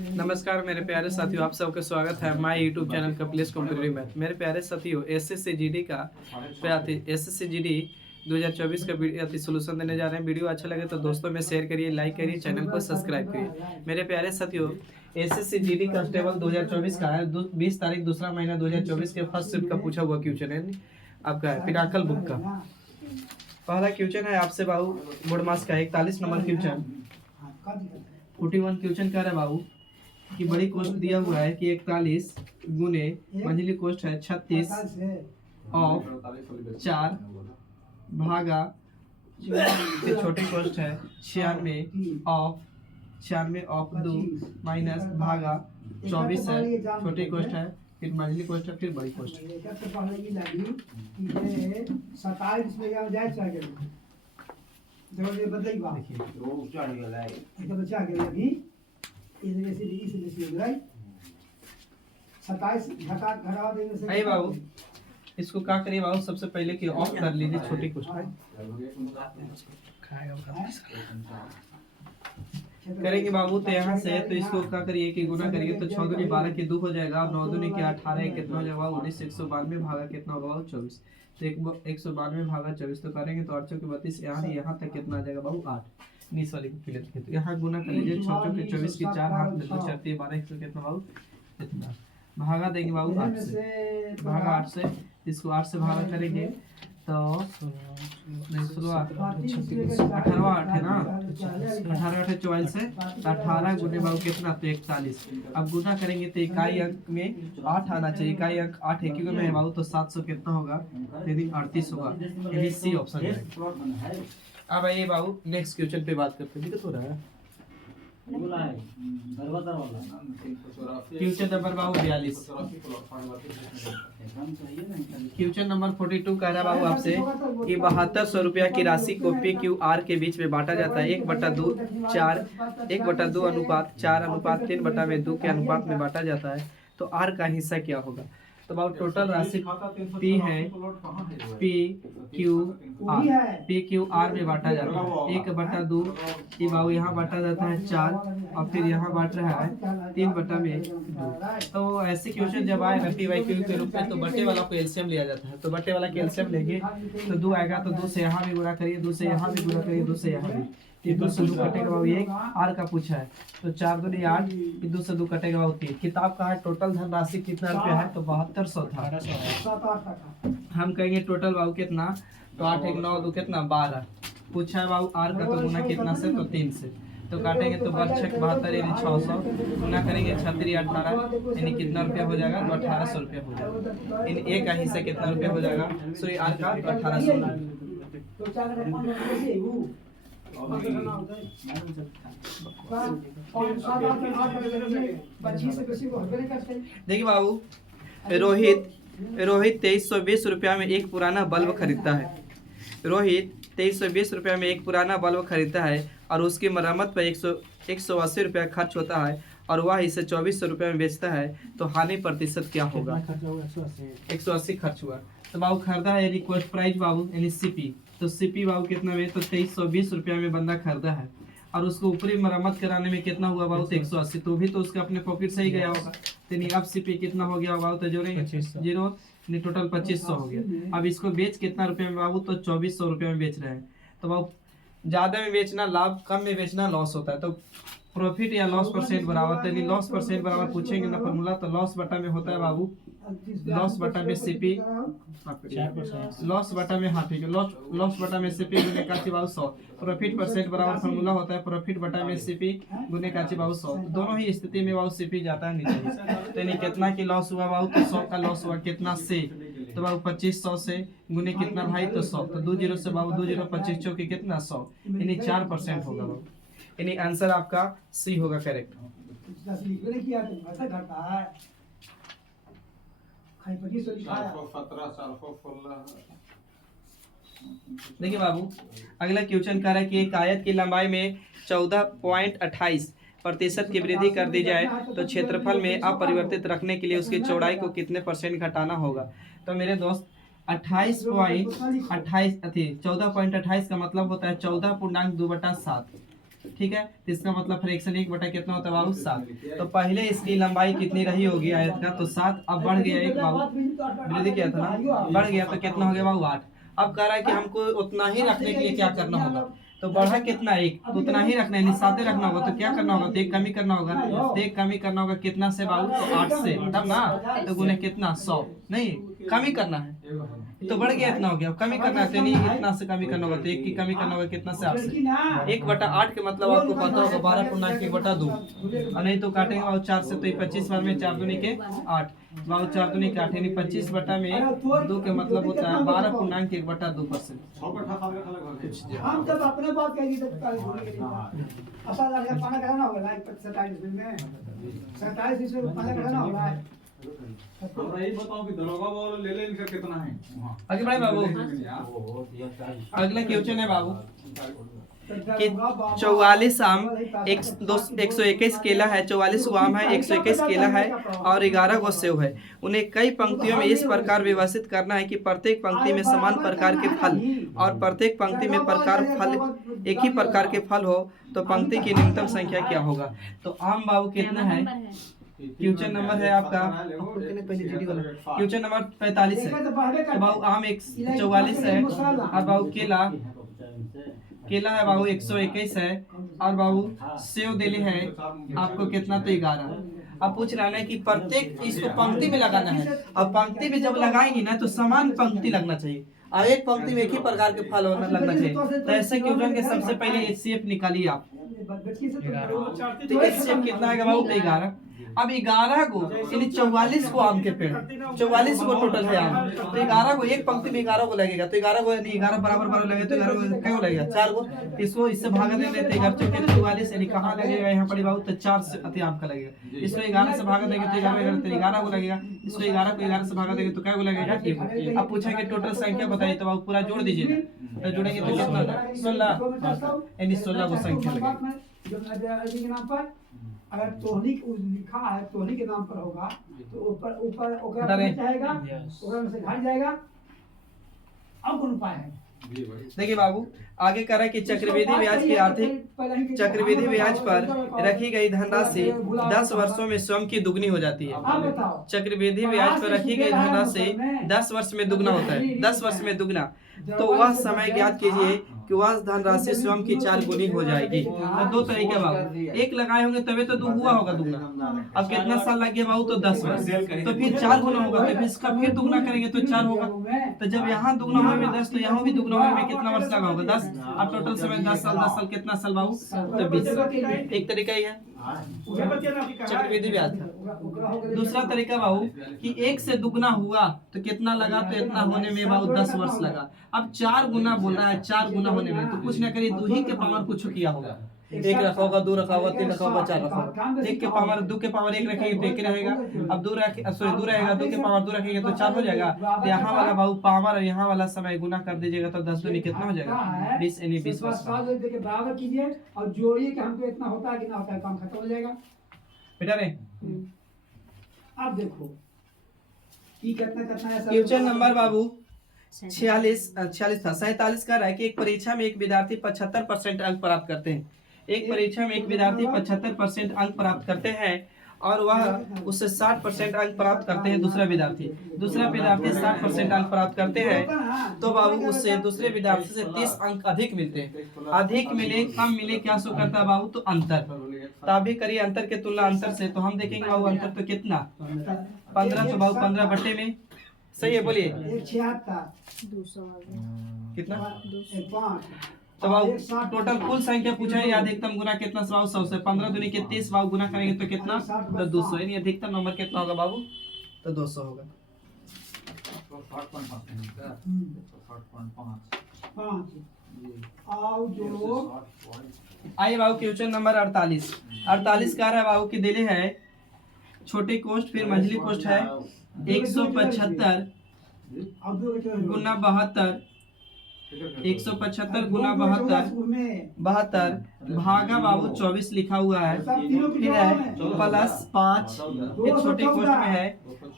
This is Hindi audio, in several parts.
नमस्कार मेरे प्यारे साथियों, आप सबका स्वागत है my YouTube channel Kapilesh competitive math. मेरे प्यारे साथियों, एसएससी जीडी का एसएससी जीडी 2024 का सोल्यूशन देने जा रहे हैं। वीडियो अच्छा लगे तो दोस्तों में शेयर करिए, लाइक करिए, चैनल को सब्सक्राइब करिए। मेरे प्यारे साथियों, एसएससी जीडी कांस्टेबल 2024 का है 20 तारीख दूसरा महीना 2024 के फर्स्ट शिफ्ट का पूछा हुआ क्वेश्चन है आपका है पिनाकल बुक का। पहला क्वेश्चन है आपसे बाबू बोर्ड मास का 41 नंबर क्वेश्चन 41 क्वेश्चन कह रहा है बाबू कि बड़ी कोष्ट दिया हुआ है कि 41 गुने मंझली कोष्ट है 36 ऑफ 4 भागा छोटी कोष्ट है 96 ऑफ 2 माइनस भागा 24 है छोटी कोष्ट है, फिर मंझली कोष्ट है, फिर बड़ी कोष्ट है। बाबू इसको क्या करिए बाबू, सबसे पहले कि ऑफ कर लीजिए छोटी कोष्ट करेंगे बाबू। तो यहाँ से तो इसको क्या करिए कि गुना करिए तो 6 दूनी 12 के 2 हो जाएगा और 9 दूनी के 18 कितना हो जाएगा 19 192 भागा कितना होगा 24। तो 192 भागा 24 तो करेंगे तो 8 चौके 32 यहाँ तक कितना आ जाएगा बाबू 8 20 वाले को फिलत के। तो यहाँ गुना कर लीजिए 6 चौके 24 की 4 हाथ में 2 4 12 100 कितना बाबू इतना भागा देंगे बाबू 8 से भागा 8 से इसको 8 से भागा करेंगे तो 18 8 है ना 18 8 44 से 18 गुने बाबू कितना तो 41। अब गुना करेंगे तो इकाई अंक में 8 आना चाहिए, इकाई अंक 8 है क्योंकि में है बाबू तो 700 कितना होगा यानी 38 होगा, यानी सी ऑप्शन है। अब आइए बाबू नेक्स्ट क्वेश्चन पे बात करते हैं। दिक्कत हो रहा है क्वेश्चन नंबर बाबू 42 क्वेश्चन नंबर 42 कह रहा है बाबू आपसे कि 7200 रुपया की राशि को पी क्यू आर के बीच में बांटा जाता है 1/2 4 1/2 अनुपात 4 अनुपात 3/2 के अनुपात में बांटा जाता है, तो आर का हिस्सा क्या होगा। तो बाबू टोटल राशि पी है पी क्यू आर में बांटा जाता है 1/2 ये बाबू यहाँ बांटा जाता है 4 और फिर यहाँ बांट रहा है 3/2। तो ऐसे क्वेश्चन जब आए ना पी वाई क्यू के रूप में तो बटे वाला को एलसीएम लिया जाता है। तो बटे वाला के एलसीएम लेंगे तो 2 आएगा तो 2 से यहाँ भी गुणा करिए 2 से यहाँ भी गुणा करिए 2 से यहाँ भी, ये 2 से 2 कटेगा बाबू एक आर का पूछा है तो 4 दूनी 8 ये 2 से 2 कटेगा बाबू 3। किताब का है टोटल धनराशि कितना रुपया है तो 7200 था। हम कहेंगे टोटल बाबू कितना तो 8 1 9 2 कितना 12 पूछा है बाबू आर का तो गुना कितना से तो 3 से, तो काटेंगे तो 72 यानी 600 गुना करेंगे 36 18 यानी कितना रुपया हो जाएगा तो 1800 रुपया हो जाएगा। इन ए का हिस्सा कितना रुपया हो जाएगा सॉरी आर का 1800। देखिए बाबू रोहित 2320 रुपया में एक पुराना बल्ब खरीदता है। रोहित 2320 रुपया में एक पुराना बल्ब खरीदता है और उसकी मरम्मत पर 180 रुपया खर्च होता है और वह इसे 2400 रुपया में बेचता है, तो हानि प्रतिशत क्या होगा। 180 खर्च हुआ तो बाबू खरीदा है यानी कॉस्ट प्राइस बाबू यानी सीपी, तो सीपी बाबू कितना में तो 2320 रुपया में बंदा खरीदा है और उसको ऊपरी मरम्मत कराने में कितना हुआ बाबू तो 180, तो भी तो उसका अपने पॉकेट से ही गया होगा। तो अब सीपी कितना हो गया बाबू तो जोड़ेंगे 0 टोटल 2500 हो गया। अब इसको बेच कितना रुपये में बाबू तो 2400 रुपये में बेच रहे हैं। तो बाबू ज़्यादा में बेचना लाभ, कम में बेचना लॉस होता है। तो प्रॉफिट या लॉस परसेंट बराबर तो यानी लॉस परसेंट बराबर पूछेंगे ना फॉर्मूला तो लॉस बटा में होता है बाबू लॉस बटा में सीपी लॉस बटा में लॉस बटा में सीपी गुने का बाबू 100। प्रॉफिट परसेंट बराबर फॉर्मूला होता है प्रॉफिट बटा में सीपी गुने का बाबू 100। दोनों ही स्थिति में बाबू सीपी जाता है नीचे। तो यानी कितना की लॉस हुआ बाबू तो 100 का लॉस हुआ कितना से तो बाबू 2500 से गुने कितना भाई तो 100, तो 2 0 से बाबू 2 0 25 चौकी कितना 100 यानी 4% होगा बाबू, यानी आंसर आपका सी होगा करेक्ट। देखिए बाबू अगला क्वेश्चन कह रहा है कि एक आयत की लंबाई में 14.28% की वृद्धि कर दी जाए तो क्षेत्रफल में अपरिवर्तित रखने के लिए उसकी चौड़ाई को कितने % घटाना होगा। तो मेरे दोस्त 14.28 का मतलब होता है 14.2/7, ठीक है, तो इसका मतलब फ्रैक्शन 1 बटा कितना होता है बाबू 7। तो पहले इसकी लंबाई कितनी रही होगी आयत का, तो 7। अब बढ़ गया 1 बाबू, वृद्धि किया था ना, बढ़ गया तो कितना हो गया बाबू 8। अब कह रहा है कि हमको उतना ही रखने के लिए क्या करना होगा, तो बढ़ा कितना 1, तो उतना ही रखना है, यानी 7 रखना होगा। तो क्या करना होगा, तो 1 कमी करना होगा, तो 1 कमी करना होगा कितना से बाबू, तो 8 से, तब ना, तो गुने कितना 100, नहीं कमी करना है तो बढ़ गया इतना हो गया। कमी करना है तो नहीं इतना से कमी करना होगा, तो 1 की कमी करना होगा कितना से 8 से। 1 बटा 8 के मतलब आपको पता होगा 12 बटा 2, और नहीं तो काटेंगे बाबू 4 से, तो ये 25 बार में 4 दूनी के 8 बाबू 4 दूनी के 8, यानी 25 बटा में 2 के मतलब होता है 12.1 बटा 2%। हम जब अपने बात कहेंगे तो ऐसा लगेगा पाना कराना होगा लाइक 27 दिन में 27 इसमें पाना कराना होगा। हमरा ये बताओ कि दरोगा वाला ले इनका कितना है वहां आगे बढ़े बाबू। अगला क्वेश्चन है बाबू कि 44 आम 121 केला है, 44 आम है, 121 केला है और 11 गो सेव है। उन्हें कई पंक्तियों में इस प्रकार व्यवस्थित करना है कि प्रत्येक पंक्ति में समान प्रकार के फल और प्रत्येक पंक्ति में प्रकार फल एक ही प्रकार के फल हो, तो पंक्ति की न्यूनतम संख्या क्या होगा। तो आम बाबू कितना है, क्वेश्चन नंबर है आपका क्वेश्चन नंबर 45 है। तो बाबू आम 44 है और बाबू केला है बाबू 121 है और बाबू सेव दिले है आपको कितना, तो 11। अब पूछ रहा है कि प्रत्येक इसको पंक्ति में लगाना है, अब पंक्ति में जब लगाएंगे ना तो समान पंक्ति लगना चाहिए और एक पंक्ति में एक ही प्रकार के फल लगना चाहिए। तो ऐसे क्वेश्चन के सबसे पहले एचसीएफ निकालिए आप, तो एचसीएफ कितना है बाबू, 11। अब 11 को यानी 44 को आम के पेड़, 44 को टोटल है आम, तो 11 को एक पंक्ति में 11 को लगेगा, तो 11 को यानी 11 बराबर लगेगा, तो 11 को क्या लगेगा 4 को, इसको इससे भागा दे लेते हैं 44 यानी कहाँ लगेगा यहाँ पर बाबू, तो 4 से अति आम का लगेगा। इसको 11 से भागा देंगे तो 11 को लगेगा, इसको 11 को 11 से भागा देंगे तो क्या को लगेगा। अब पूछेंगे टोटल संख्या बताइए, तो बाबू पूरा जोड़ दीजिए, तो जोड़ेंगे तो कितना 16 यानी 16 को संख्या लगेगा। अगर तोहनी लिखा है तोहनी के नाम पर होगा तो ऊपर ऊपर ओकरा में जाएगा, ओकरा में से घट जाएगा। अब कौन उपाय है, देखिए बाबू आगे कह रहा है कि चक्रवृद्धि ब्याज की आर्थिक चक्रवृद्धि ब्याज पर रखी गई धनराशि 10 वर्षों में स्वयं की दुगनी हो जाती है। चक्रवृद्धि ब्याज पर रखी गई धनराशि 10 वर्ष में दुगना होता है, 10 वर्ष में दुगना, तो वह समय ज्ञात कीजिए कि वह धनराशि स्वयं की 4 गुनी हो जाएगी। तो 2 तरीके बाबू, एक लगाए होंगे तभी तो हुआ होगा दुगना। अब कितना साल लग गया बाबू, तो 10 वर्ष, तो फिर 4 गुना होगा, तो फिर इसका फिर दुगना करेंगे तो 4 होगा। तो जब यहाँ दुगना हुए में 10 तो यहाँ भी दुगना हुए में कितना वर्ष लगा होगा 10। अब टोटल समय 10 साल कितना साल बाबू, तो 20। एक तरीका ही है चक्रवृद्धि ब्याज का। दूसरा तरीका बाबू कि 1 से दुगना हुआ तो कितना लगा, तो इतना होने में बाबू 10 वर्ष लगा। अब 4 गुना बोल रहा है, 4 गुना होने में तो कुछ ना करिए 2 ही के पावर कुछ किया होगा, 1 रखा होगा, 2 रखा होगा, 3 रखा होगा, 4 रखा होगा। 1 के पावर 2 के पावर 1 रखेंगे तो 1 रहेगा। अब 2 रहेगा, 2 के पावर 2 रखेंगे तो 4 हो जाएगा। तो यहाँ वाला बाबू पावर और यहाँ वाला समय गुना कर दीजिएगा तो 10 दूनी कितना हो जाएगा 20 यानी 20 वर्ष बराबर कीजिए और जोड़िए कि हमको इतना होता है कि ना होता है, काम खत्म हो जाएगा बेटा रे। अब देखो ये कितना है क्वेश्चन नंबर बाबू 46 था 47 का रहा है कि एक परीक्षा में एक विद्यार्थी 75% अंक प्राप्त करते हैं। एक परीक्षा में एक विद्यार्थी 75% अंक प्राप्त करते हैं और वह उससे 60% अंक प्राप्त करते हैं। दूसरा विद्यार्थी 60% अंक प्राप्त करते हैं, तो बाबू उससे दूसरे विद्यार्थी से 30 अंक अधिक मिलते हैं। अधिक मिले कम मिले क्या शो करता है बाबू, तो अंतर। तो अभी करिए अंतर के तुलना अंतर से, तो हम देखेंगे बाबू अंतर तो कितना 15, तो बाबू 15 बटे में सही है, बोलिए कितना। तो बाबू टोटल कुल संख्या पूछा है, अधिकतम गुना कितना बाबू 100 से 15 दूनी के 30 बाबू गुना करेंगे तो कितना, तो 200, यानी अधिकतम नंबर कितना होगा बाबू, तो 200 होगा। आइए बाबू क्वेश्चन नंबर 48 का है बाबू की दिले है छोटे कोष्ठ फिर मंझली कोष्ठ है 175 गुना 72 175 गुना 72 भागा बाबू 24 लिखा हुआ है, फिर है प्लस 5 ये छोटे कोष्ठ में है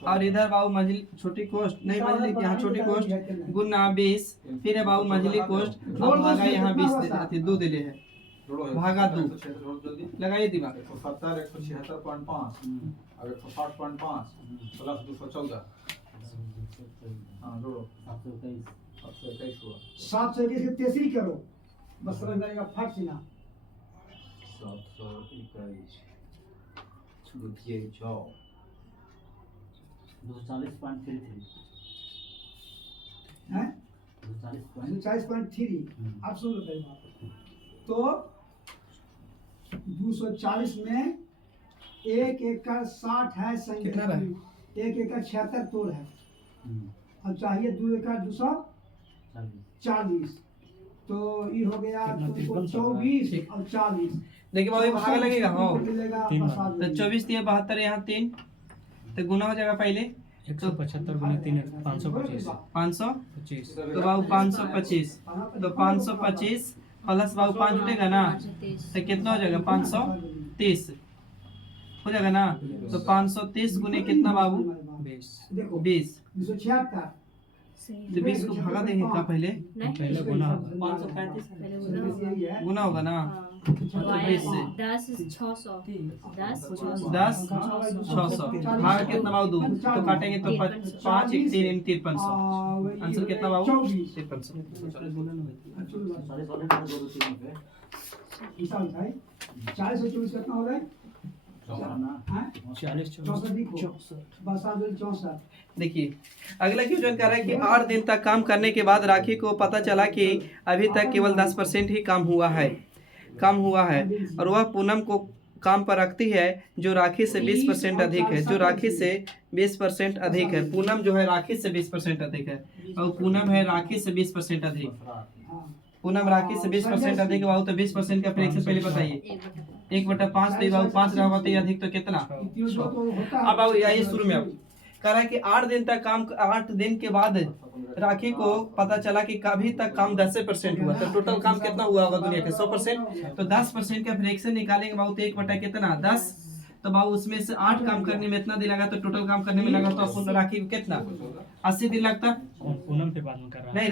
और इधर बाबू मंझली छोटी कोष्ठ नहीं मंझली यहाँ छोटी कोष्ठ गुना 20 फिर है बाबू मंझली कोष्ठ और भागा यहाँ 20 2 दिले है। जोड़ो भागा दो। 176 जोड़ो जल्दी। लगाइए दिमाग। 170 176.5 अब 160.5 प्लस 214। हाँ जोड़ो 721 हुआ। 721 की तीसरी करो, बस समझ में आएगा फट सीना। 721 छुड़िए जाओ 240.33 हैं 240. 240.3। अब सुन लो पहले बात। तो 240 में 1 एकड़ 60 है संख्या, कितना रहा? 1 एकड़ 76 तोड़ है, अब चाहिए 2 एकड़ 240, तो ये हो गया तुमको 24 और 40। देखिए बाबू, ये भागा लगेगा। हाँ, मिलेगा तीन बस बार। आ तो जाएगी। 24 दिए 72, यहाँ 3 तो गुना हो जाएगा पहले 175 गुने 3 525 525। 25 तो बाबू 525, तो 525 प्लस बाबू 5 उठेगा ना, तो कितना हो जाएगा 530 हो जाएगा ना। तो 530 गुने कितना बाबू 20 देखो 20। 276 तो 20 को भगा देंगे क्या पहले, पहले गुना होगा। 535 गुना होगा ना। तो 20 से 10 600 10 10 600 भागा कितना बाबू 2, तो काटेंगे तो 5 1 3 5300। आंसर कितना बाबू 5300। हिसाब है 40 और 24 कितना हो गए? 40 64 लिखो, बस आ गई 64। देखिए अगला क्वेश्चन कह रहा है कि 8 दिन तक काम करने के बाद राखी को पता चला कि अभी तक केवल 10% ही काम हुआ है और वह पूनम को काम पर रखती है जो राखी से 20% अधिक है, जो राखी से 20% अधिक है। पूनम जो है राखी से 20% अधिक है और पूनम है राखी से 20% अधिक। पूनम राखी से 20% अधिक है बाबू, तो 20% का फ्रैक्शन पहले बताइए। 1/5 तो बाबू 5 रहा तो ये अधिक तो कितना। अब बाबू आइए शुरू में, अब कह रहा है कि 8 दिन तक काम, 8 दिन के बाद राखी को पता चला कि कभी तक काम 10% हुआ, तो टोटल काम कितना हुआ होगा दुनिया के 100%। तो 10% का फ्रैक्शन निकालेंगे बाबू, तो 1 कितना 10, तो बाबू उसमें से 8 काम करने में इतना दिन लगा, तो टोटल काम करने में लगा तो अपन राखी को कितना 80 दिन लगता। पूनम पे बात कर रहा नहीं,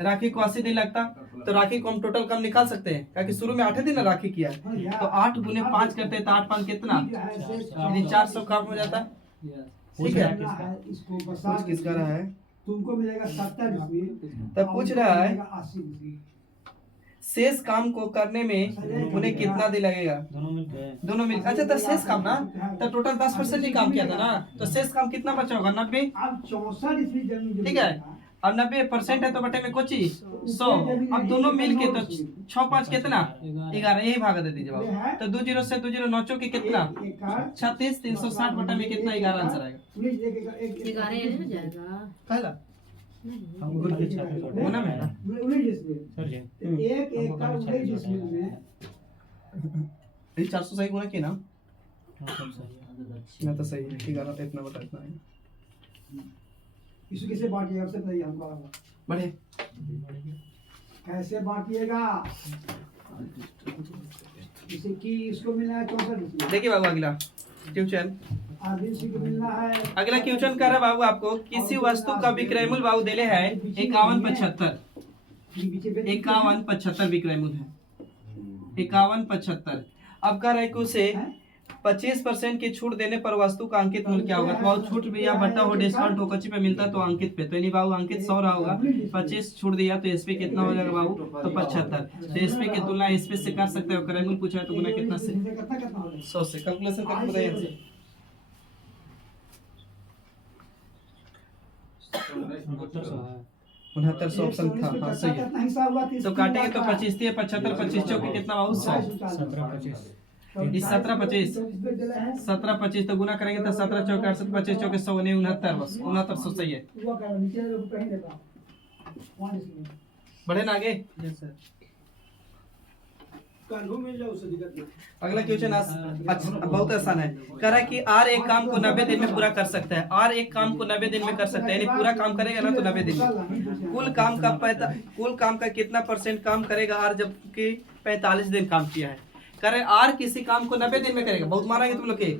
राखी को 80 दिन लगता, तो राखी को हम टोटल काम निकाल सकते हैं क्योंकि शुरू में 8 दिन ना राखी किया, तो 8 गुने 5 करते हैं तो 8 5 कितना, यानी 400 काम हो जाता। ठीक है, इसको कुछ किसका रहा है, तुमको मिलेगा 70 रुपये, तब पूछ रहा है 80 रुपये। शेष काम को करने में उन्हें कितना दिन लगेगा। दोनों मिल, अच्छा तो शेष काम ना, तो टोटल 10% ही काम किया था ना, तो शेष काम कितना बचा होगा 90। अब 64 ईस्वी जमीन ठीक है, अब 90% है तो बटे में कुछ 100, अब दोनों मिल के तो 6 5 कितना 11, यही भागा दे दीजिए बाबू। तो 20 से 20 9 के कितना 36, 360 बटा में कितना 11 आंसर आएगा। 11 हो जाएगा। पहला हम गुण के छात्र छोटे गुना में ना, सर जी एक एकड़ 19 ईस्वी में ये 400 सही गुना किया ना, सब सही है। ना तो सही है 11 तो इतना बटा इतना है। इसको कैसे बांटिएगा सबसे बताइए हमको। बढ़े कैसे बांटिएगा, जैसे कि इसको मिलना है 64 ईस्वी, देखिए बाबू अगला क्वेश्चन, आदिवासी को मिलना है। अगला क्वेश्चन कर रहा है बाबू आपको, किसी वस्तु का विक्रय मूल्य बाबू देले है 5175, 5175 विक्रय मूल्य है 5175। अब कह रहा है कि उसे 25% की छूट देने पर वस्तु का अंकित मूल्य क्या होगा। तो बाबू छूट भी या बट्टा हो, डिस्काउंट हो, कच्ची पे मिलता है तो अंकित पे, तो यानी बाबू अंकित 100 रहा होगा, 25 छूट दिया तो एसपी कितना हो जाएगा बाबू, तो 75। तो एसपी की तुलना एसपी से कर सकते हो, क्रय मूल्य पूछा है तो गुना कितना से कितना कितना हो जाएगा? 100 से, कैलकुलेशन करके बताइए आंसर। 69 ऑप्शन था, हाँ सही है। कितना हिसाब हुआ? तो काटेंगे तो 25 दिए 75, 25 चौके कितना बाबू 100, 17 25 इस 17 25 17 25 तो गुना करेंगे तो 17 चौके 68, 25 चौके 100 नहीं 69, बस 69 सही है। बढ़े ना आगे। अगला क्वेश्चन अच्छा बहुत आसान है, कह रहा है कि आर एक काम को 90 दिन में पूरा कर सकता है, आर एक काम को 90 दिन में कर सकता है, यानी पूरा काम करेगा ना तो 90 दिन में। कुल काम का कितना % काम करेगा आर, जबकि 45 दिन काम किया है। करे आर किसी काम को 90 दिन में करेगा, बहुत मारेंगे तुम लोग के।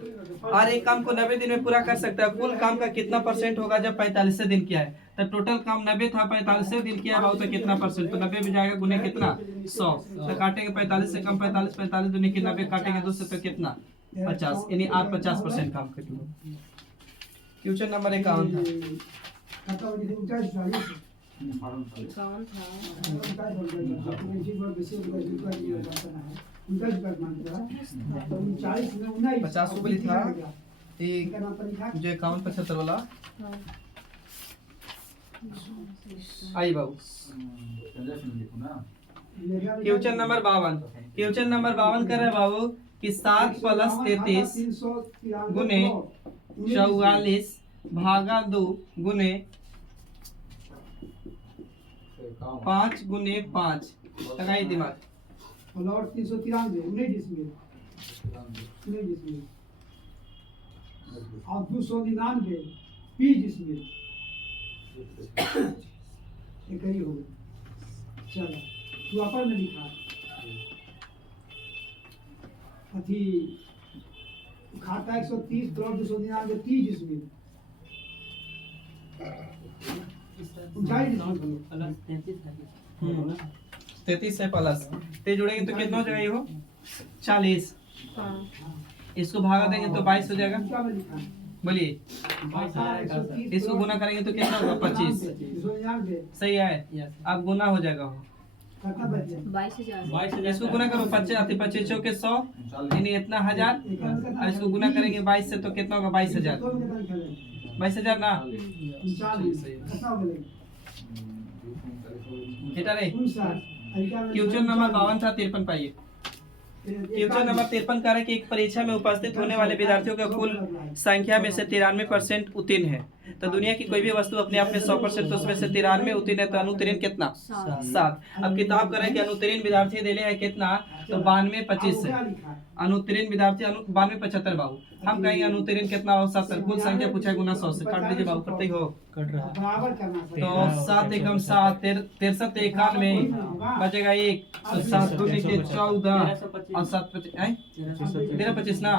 आर एक काम को 90 दिन में पूरा कर सकता है, कुल काम का कितना परसेंट होगा जब 45 दिन किया है? तो टोटल काम 90 था, 45 दिन किया है बाबू, तो कितना परसेंट? तो 90 में जाएगा गुने कितना 100, तो काटेंगे 45 से कम 45, 45 दुनी की 90 काटेंगे 2 से, तो कितना 50, यानी आर 50% काम कर लो। क्वेश्चन नंबर 51 था। कौन था? 50 को बोली था एक जो 51 75 वाला हाँ। आई बाबू। क्वेश्चन नंबर 52, क्वेश्चन नंबर 52 कर रहे हैं बाबू कि 7 + 33 गुने 44 भागा 2 गुने 5 गुने 5, लगाई दिमाग। और 393 19 और 299 20 डिसमिल एक ही हो गया। चलो तू अपन में लिखा अथी खाता 130 + 299 30 डिसमिल 33 से प्लस ते जोड़ेंगे तो कितना हो जाएगा? ये हो 40, हाँ। इसको भागा देंगे तो 22 हो जाएगा। क्या में लिखा बोलिए, इसको गुना करेंगे तो कितना होगा? 25, 299 सही है। अब गुना हो जाएगा हो, कितना बचे 22,000। इसको गुना करो 25 25 चौके 100, यानी इतना 1000, और इसको गुना करेंगे 22 से तो कितना होगा? 22,000, 22,000 ना 39 कितना हो गया? बेटा रे। 59 क्वेश्चन नंबर 52 था 53 पाइए। क्वेश्चन नंबर 53 कह रहा है कि एक परीक्षा में उपस्थित होने वाले विद्यार्थियों का कुल संख्या में से 93% उत्तीर्ण है। तो दुनिया की कोई भी वस्तु अपने आप में 100%, तो उसमें से 93 उत्तीर्ण है, तो अनुत्तीर्ण कितना? 7। अब किताब कर रहे हैं कि अनुत्तीर्ण विद्यार्थी दिले है कितना? तो 92 25 है। अनुत्तीर्ण विद्यार्थी 92 75 बाबू। हम कहेंगे अनुत्तीर्ण कितना हो? 70। कुल संख्या पूछा है गुना 100 से, काट दीजिए बाबू, करते ही हो। कट रहा है। बराबर करना तो 7 एकम 7 63 91 बचेगा 1, तो 7 दूनी के 14 और 7 25 13 25 ना,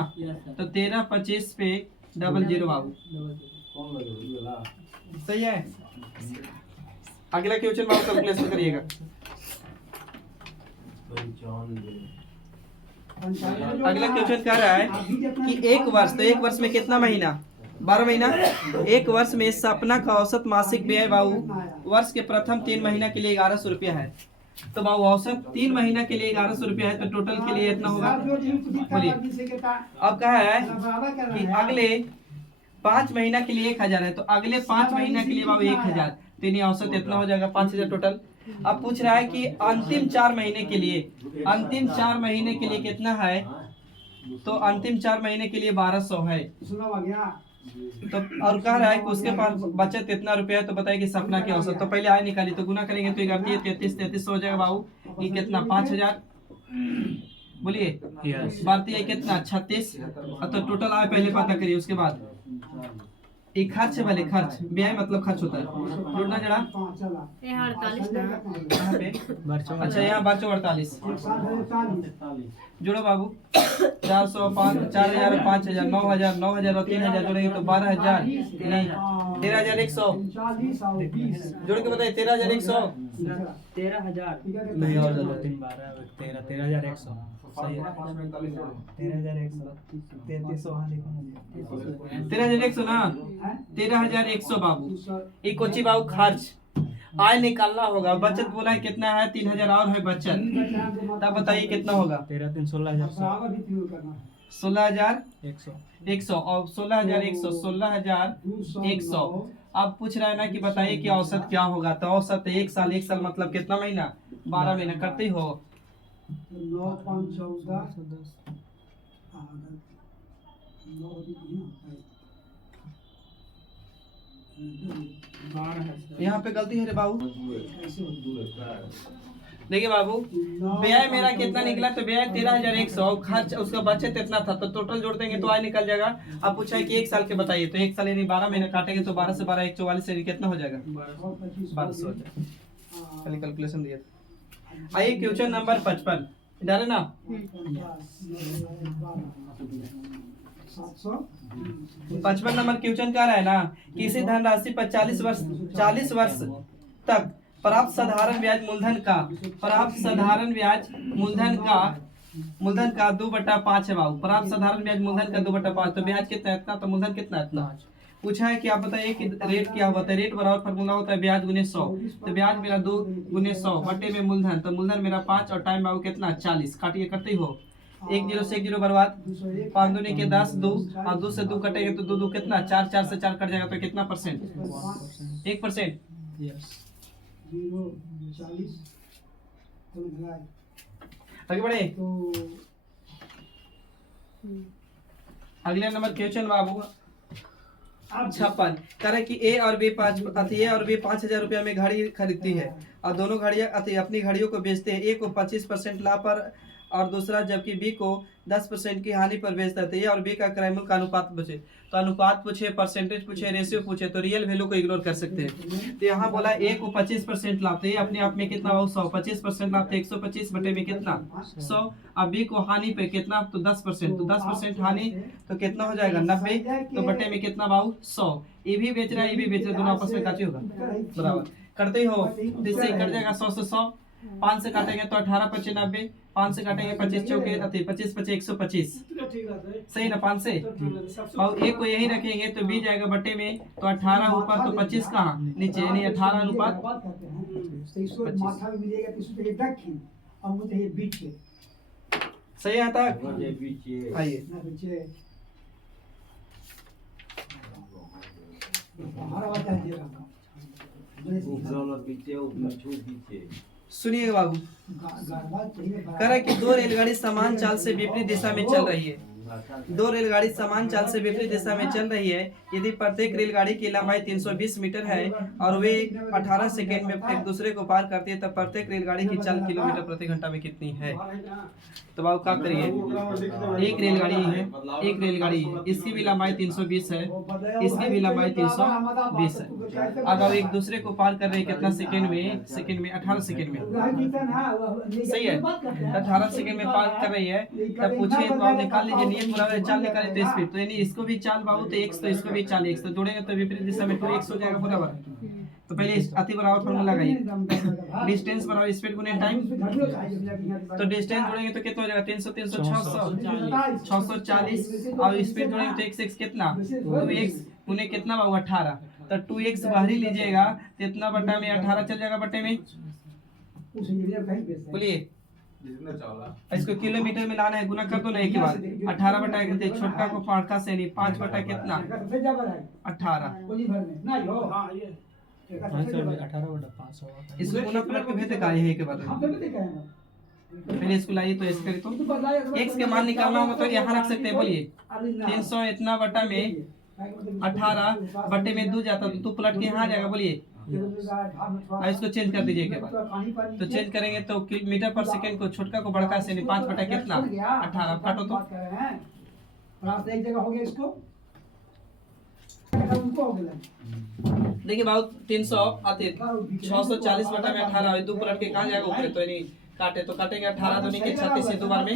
तो 13 25 पे 00 बाबू, सही है। अगला क्वेश्चन बाबू कैलकुलेशन करिएगा। अगला क्वेश्चन कह रहा है कि एक वर्ष, तो एक वर्ष में कितना महीना? 12 महीना। एक वर्ष में सपना का औसत मासिक व्यय बाबू वर्ष के प्रथम 3 महीना के लिए 1100 रुपया है। तो बाबू औसत 3 महीना के लिए 1100 रुपया है, तो टोटल के लिए इतना होगा। बोलिए, अब कहा है कि अगले 5 महीना के लिए 1000 है, तो अगले 5 महीना के लिए बाबू 1000, तो यानी औसत इतना हो जाएगा 5000 टोटल। अब पूछ रहा है कि अंतिम 4 महीने के लिए, अंतिम 4 महीने के लिए कितना है? तो अंतिम 4 महीने के लिए 1200 है। तो और कह रहा है कि उसके पास बचत इतना रुपया है, तो बताइए कि सपना की औसत। तो पहले आय निकाली, तो गुना करेंगे तो 33 हो जाएगा बाबू। ये कितना? 5000। बोलिए, बढ़ती है कितना? 36। तो टोटल आय पहले पता करिए, उसके बाद एक खर्च है, वाले खर्च व्यय मतलब खर्च होता है। जोड़ना जरा ये 48 ना। यहाँ पे, अच्छा यहाँ बच्चों 48 जोड़ो बाबू। 400 5 4000 5000 9000 9000 और 3000 जोड़ेंगे तो 12000 नहीं 13100 जोड़ के बताइए। 13100 13,000 नहीं और ज्यादा 3 12 13,100 सही है। 13,100 13,100 ना, 13,100 बाबू। एक कोची बाबू खर्च आय निकालना होगा। बचत बोला है कितना है? 3000 और है बचत, तब बताइए कितना होगा? 13 3 16,000 16,100 और 16,100 16,100। अब पूछ रहा है ना कि बताइए कि औसत क्या होगा? तो औसत एक साल मतलब कितना महीना? 12 महीना करते ही हो। 9 5 14 यहाँ पे गलती है रे बाबू। देखिए बाबू, व्यय मेरा कितना निकला? तो व्यय 13,100, खर्च उसका बचत इतना था, तो टोटल जोड़ देंगे तो आय निकल जाएगा। अब पूछा है कि एक साल के बताइए, तो एक साल यानी 12 महीने काटेंगे तो 12 से 12 1 44 से कितना हो जाएगा? 1200 हो जाएगा। कैलकुलेशन दिया। आइए क्वेश्चन नंबर 55। डाले ना 700 55 नंबर क्वेश्चन कह रहा है ना, किसी धनराशि पर 40 वर्ष तक प्राप्त साधारण ब्याज मूलधन का 2/5 है बाबू। प्राप्त साधारण ब्याज मूलधन का 2/5, तो ब्याज कितना इतना, तो मूलधन कितना इतना। पूछा है कि आप बताइए कि रेट क्या होता है। रेट बराबर फार्मूला होता है ब्याज गुने 100, तो ब्याज मेरा 2 गुने 100 बटे में मूलधन, तो मूलधन मेरा 5 और टाइम बाबू कितना 40। काटिए, करते ही हो 1 0 से 1 0 बर्बाद, 5 दूनी के 10, 2 और 2 से 2 कटेंगे तो 2 2 कितना 4, 4 से 4 कट जाएगा तो कितना परसेंट 1%। यस 0 40 आगे बढ़े। तो अगले नंबर क्वेश्चन बाबू 56 करे कि ए और बी 5,000 रुपया में घड़ी खरीदती है और दोनों घड़ियां अपनी घड़ियों को बेचते हैं। ए को 25% लाभ पर और दूसरा जबकि बी को 10% की हानि पर बेचता है। तो ए और बी का क्रय मूल्य का अनुपात पूछे, तो अनुपात पूछे, परसेंटेज पूछे, रेशियो पूछे, तो रियल वैल्यू को इग्नोर कर सकते हैं। तो यहाँ बोला ए को 25% लाभ, तो ये अपने आप में कितना हो 100, 25% लाभ तो 125 बटे में कितना 100, अब बी को हानि पे कितना तो 10%, तो 10% हानि तो कितना हो जाएगा 90, तो बटे में कितना बाबू 100। ये भी बेच रहा है, ये भी बेच रहा है, दोनों आपस में काटी होगा बराबर, करते ही हो, तो इससे कट जाएगा 100 से 100, 5 से काटेंगे तो 18 × 5 90, 5 से काटेंगे 25 चौके 25 25 125, सही ना 5 से, और एक को यही रखेंगे तो बी जाएगा बटे में, तो 18 ऊपर तो 25 कहाँ नीचे, यानी 18 अनुपात माथा में मिलेगा तो इसको ये रखी अब मुझे ये बीच के सही आता है। आइए ना बच्चे हमारा बात है ये रखा सुनिएगा बाबू, कह रहा है कि 2 रेलगाड़ी समान चाल से विपरीत दिशा में चल रही है। 2 रेलगाड़ी समान चाल से विपरीत दिशा में चल रही है। यदि प्रत्येक रेलगाड़ी की लंबाई 320 मीटर है और वे 18 सेकेंड में एक दूसरे को पार करती है, तब प्रत्येक रेलगाड़ी की चाल किलोमीटर प्रति घंटा में कितनी है। तो बाबू क्या करिए, एक रेलगाड़ी है, इसकी भी लंबाई 320 है, इसकी भी लंबाई 320 है। अब आप एक दूसरे को पार कर रहे हैं कितना सेकेंड में 18 सेकेंड में, सही है, 18 सेकेंड में पार कर रही है। तब पूछिए तो आप निकाल लीजिए, नियत बराबर चाल निकाले तो स्पीड, तो यानी इसको भी चाल बाबू तो x, तो इसको भी चाल x, तो जोड़ेंगे तो विपरीत दिशा में 2x हो जाएगा बराबर। तो पहले अति बराबर फॉर्मूला लगाइए, डिस्टेंस बराबर स्पीड गुने टाइम, तो डिस्टेंस जोड़ेंगे तो कितना हो जाएगा 300 300 640 और स्पीड जोड़ेंगे तो x कितना 2x गुने कितना बाबू 18, तो 2x बाहरी लीजिएगा तो इतना बटा में 18 चल जाएगा बटे में, बोलिए इसको किलोमीटर में लाना है, गुना कर दो ना एक बार, 18 बटा के छोटका को पाँच से नहीं 5 बटा कितना 18, इसको गुना पलट के भेजते काहे है के बाद पहले इसको लाइए, तो इसके तो x के मान निकालना होगा तो यहाँ रख सकते हैं, बोलिए 300 इतना बटा में 18 बटे में 2 जाता तो पलट के यहाँ जाएगा, बोलिए इसको चेंज कर दीजिए के बाद, तो चेंज करेंगे तो मीटर पर सेकंड को छोटका को बड़का से 5 बटा कितना 18, काटो तो एक जगह हो गया इसको देखिए बाबू 300 आते 640 बटा में 18 2 पलट के कहाँ जाएगा ऊपर, तो नहीं काटे तो काटेंगे 18 दूनी के 36 से 2 बार में,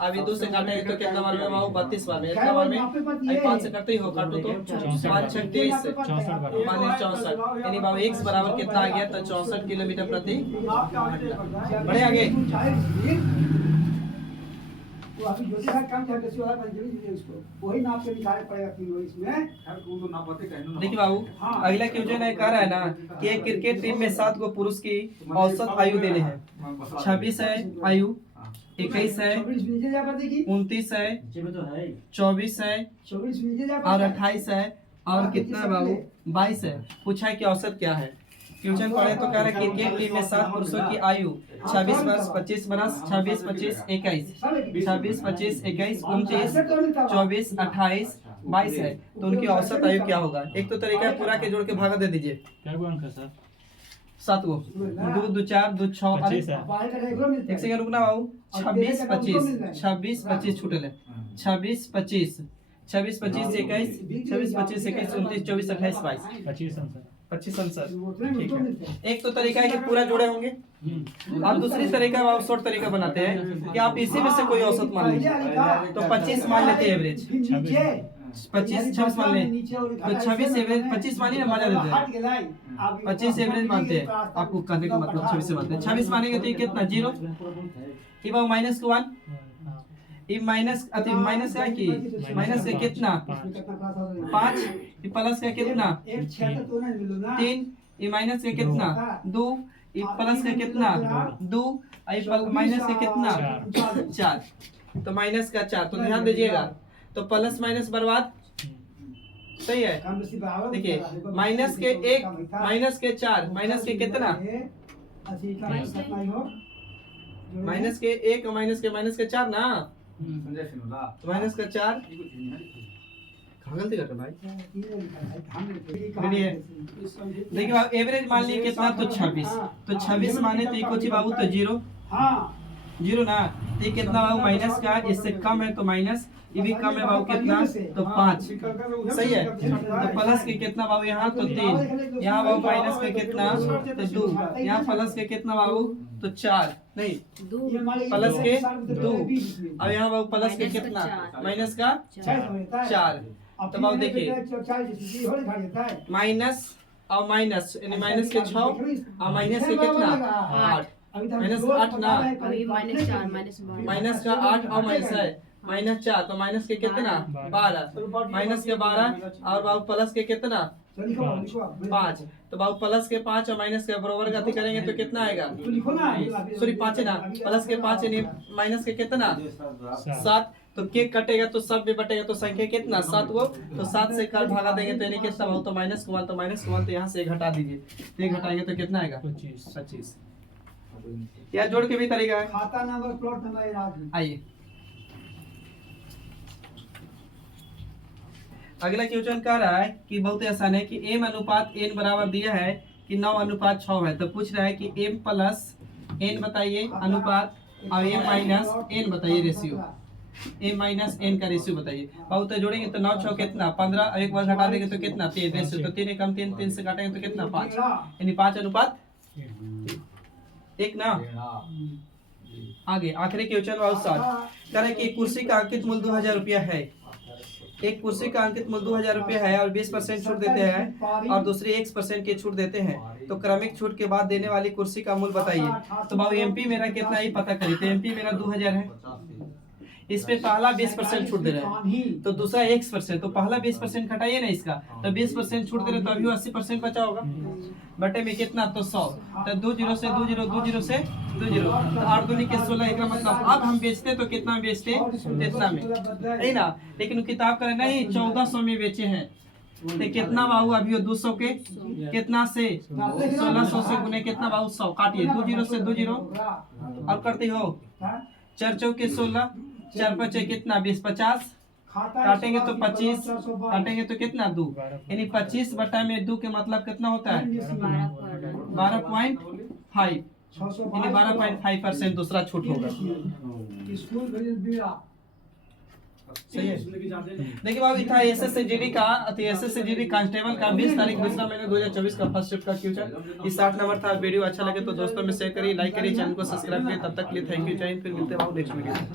अभी 2 से काटेंगे तो कितना बार में बाबू 32 बार में, इतना बार में 5 से करते ही हो, काटो तो 5 6 23 64 यानी बाबू x बराबर कितना आ गया, तो 64 किलोमीटर प्रति घंटा। बढ़े आगे, तो अभी जो भी काम चल रहा है उसको वही नाप के निकालना पड़ेगा तीनों इसमें। देखिए बाबू अगला क्वेश्चन है, कह रहा है ना कि एक क्रिकेट टीम में 7 को पुरुष की औसत आयु देने हैं, 26 है आयु, 21 है, 29 है, 24 है और 28 है और कितना बाबू 22 है। पूछा है कि औसत क्या है। क्वेश्चन पढ़े तो कह रहा है क्रिकेट टीम में 7 पुरुषों की आयु 26 वर्ष, 25 वर्ष, 26 25 21, 26 25 21 29 24 28 22 है, तो उनकी औसत आयु क्या होगा। एक तो तरीका है पूरा के जोड़ के भागा दे दीजिए, क्या अंक है सर 7 को 2 2 4 2 6 एक सेकंड रुकना बाबू, 26 25 छूटे ले 26 25 26 25 21 26 25 21 29 24 28 22 25 सर 25 आंसर। उतने ठीक तो है। मिलते हैं। एक तो तरीका है कि पूरा जोड़े होंगे, अब दूसरी तरीका आप शॉर्ट तरीका बनाते हैं कि आप इसी में से कोई औसत मान लीजिए। तो 25 मान लेते हैं एवरेज, 25 26 मान लें, तो 26 एवरेज 25 मानिए ना, मजा देते हैं। 25 एवरेज मानते हैं, आपको कहने का मतलब 26 से मानते हैं। 26 मानेंगे तो ये कितना 0, ये बाबू माइनस का 1, ये माइनस अति माइनस का की माइनस का कितना 5, ये प्लस का कितना 3, ये माइनस का कितना 2, ये प्लस का कितना 2, ये माइनस का कितना 4, तो माइनस का 4। तो ध्यान दीजिएगा, तो प्लस माइनस बर्बाद, सही है। देखिए माइनस के 1 माइनस के 4 माइनस के कितना, माइनस के 1 माइनस के 4 ना, माइनस का 4 कहाँ गलती कर रहे भाई। देखिए आप एवरेज मान लिए कितना, तो 26, तो 26 माने तो कुछ बाबू तो 0 0 ना, तो ये कितना बाबू माइनस का, इससे कम है तो माइनस, ये भी कम है बाबू कितना, तो 5, सही है। तो प्लस के कितना बाबू यहाँ तो 3, यहाँ बाबू माइनस के कितना तो 2, यहाँ प्लस के कितना बाबू तो 4 नहीं, प्लस के 2, अब यहाँ बाबू प्लस के कितना माइनस का 4। तो बाबू देखिए माइनस और माइनस यानी माइनस के 6 और माइनस के कितना 8, माइनस 8 ना, अभी माइनस 4 माइनस का 8 और माइनस है माइनस 4, तो माइनस के कितना 12, माइनस के 12 और बाबू प्लस के कितना 5, तो बाबू प्लस के 5 और माइनस के बराबर गति करेंगे तो कितना आएगा, सॉरी 5 है ना, प्लस के 5 यानी माइनस के कितना 7, तो केक कटेगा तो सब भी बटेगा, तो संख्या कितना 7 वो, तो 7 से कर भागा देंगे तो यानी कितना बाबू तो माइनस का 1, तो माइनस का 1 तो यहाँ से घटा दीजिए, तो ये घटाएंगे तो कितना आएगा 25। या जोड़ के भी तरीका है, खाता नंबर प्लॉट नंबर। आइए अगला क्वेश्चन कह रहा है कि बहुत ही आसान है कि m अनुपात n बराबर दिया है कि 9 अनुपात 6 है, तो पूछ रहा है कि m प्लस n बताइए अनुपात और m माइनस n बताइए रेशियो, m माइनस n का रेशियो बताइए। बहुत जोड़ेंगे तो 9 6 कितना 15, एक बार घटा देंगे तो कितना 3 रेशियो, तो 3 कम 3 3 से काटेंगे तो कितना 5, यानी 5 अनुपात 1 ना। आगे आखिरी क्वेश्चन बहुत सारा कह रहा है कि कुर्सी का अंकित मूल्य 2000 रुपया है, एक कुर्सी का अंकित मूल्य 2000 रुपया है और 20% छूट देते हैं और दूसरी 1% की छूट देते हैं, तो क्रमिक छूट के बाद देने वाली कुर्सी का मूल्य बताइए। तो बाबू एमपी मेरा कितना ही पता करिए, तो एमपी मेरा 2000 है, इस पे पहला 20% छूट दे रहा है, तो दूसरा 1%, तो पहला 20% घटाइए ना इसका, तो 20% छूट दे रहे तो अभी 80% बचा होगा, बटे में कितना तो 100, तो 2 0 से 2 0 2 0 से 2 0, तो 8 दूनी के 16, का मतलब अब हम बेचते तो कितना बेचते इतना में, नहीं ना, लेकिन किताब का नहीं 1400 में बेचे हैं, तो कितना बाबू अभी 200 के कितना से 1600 से गुने कितना बाबू 100, काटिए 2 0 से 2 0 और करते हो 4 चौके 16, 4 5 कितना 20 50, काटेंगे तो 25, काटेंगे तो कितना 2, यानी 25 बटा में 2 के मतलब कितना होता है 12.5, यानी 12.5% दूसरा छूट होगा। सही है। देखिए बाबू था एसएसजीडी का एसएसजीडी कांस्टेबल का 20 तारीख 2 महीने 2024 का फर्स्ट शिफ्ट का क्वेश्चन इस 8 नंबर था। वीडियो अच्छा लगे तो दोस्तों में शेयर करिए, लाइक करिए, चैनल को सब्सक्राइब करिए। तब तक के लिए थैंक यू, जय हिंद। फिर मिलते हैं बाबू नेक्स्ट वीडियो में।